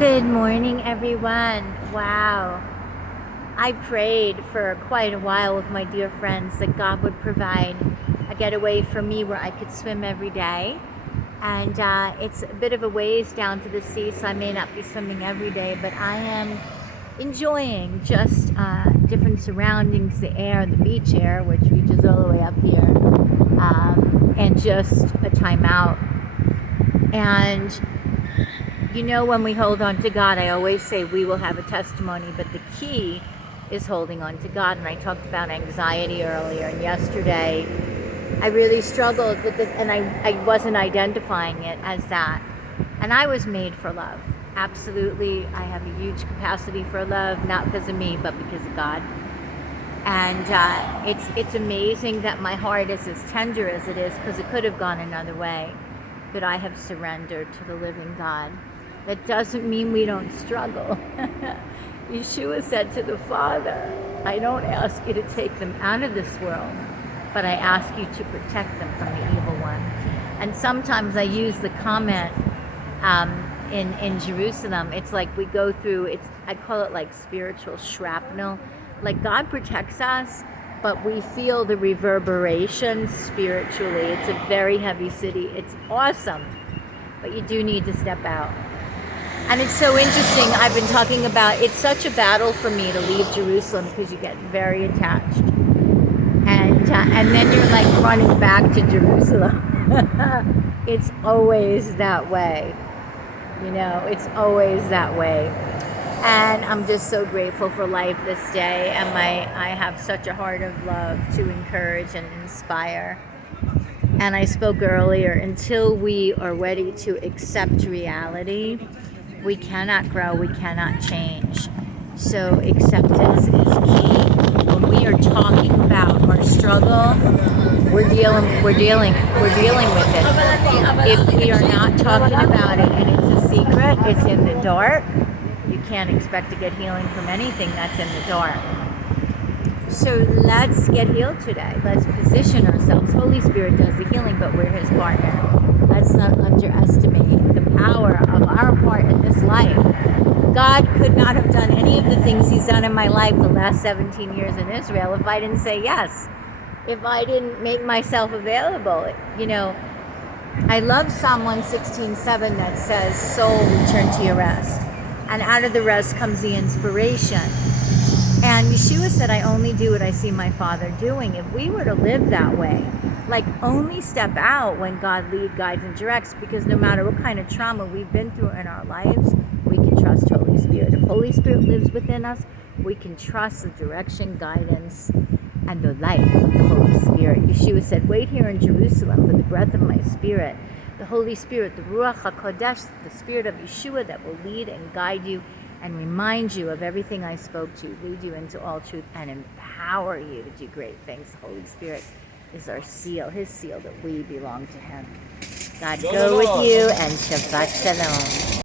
Good morning, everyone. Wow. I prayed for quite a while with my dear friends that God would provide a getaway for me where I could swim every day. And it's a bit of a ways down to the sea, so I may not be swimming every day, but I am enjoying just different surroundings, the air, the beach air, which reaches all the way up here, and just a time out. And when we hold on to God, I always say we will have a testimony, but the key is holding on to God. And I talked about anxiety earlier, and yesterday I really struggled with this, and I wasn't identifying it as that. And I was made for love. Absolutely. I have a huge capacity for love, not because of me, but because of God. And it's amazing that my heart is as tender as it is, because it could have gone another way. But I have surrendered to the living God. That doesn't mean we don't struggle. Yeshua said to the Father, I don't ask you to take them out of this world, but I ask you to protect them from the evil one. And sometimes I use the comment in Jerusalem, it's like we go through, I call it like spiritual shrapnel. Like God protects us, but we feel the reverberation spiritually. It's a very heavy city. It's awesome, but you do need to step out. And it's so interesting. I've been talking about, it's such a battle for me to leave Jerusalem because you get very attached. And then you're like running back to Jerusalem. It's always that way. It's always that way. And I'm just so grateful for life this day. And I have such a heart of love to encourage and inspire. And I spoke earlier, until we are ready to accept reality, we cannot grow, we cannot change. So acceptance is key. When we are talking about our struggle, we're dealing with it. If we are not talking about it and it's a secret, it's in the dark, you can't expect to get healing from anything that's in the dark. So let's get healed today. Let's position ourselves. Holy Spirit does the healing, but we're his partner. Let's not underestimate the power of our part in this life. God could not have done any of the things he's done in my life the last 17 years in Israel if I didn't say yes. If I didn't make myself available. I love Psalm 116:7 that says, soul, return to your rest. And out of the rest comes the inspiration. And Yeshua said, I only do what I see my Father doing. If we were to live that way, like only step out when God leads, guides, and directs, because no matter what kind of trauma we've been through in our lives, we can trust Holy Spirit. If Holy Spirit lives within us, we can trust the direction, guidance, and the light of the Holy Spirit. Yeshua said, wait here in Jerusalem for the breath of my Spirit, the Holy Spirit, the Ruach HaKodesh, the Spirit of Yeshua that will lead and guide you and remind you of everything I spoke to you, lead you into all truth, and empower you to do great things. The Holy Spirit is our seal, his seal, that we belong to him. God go with you, and Shabbat Shalom.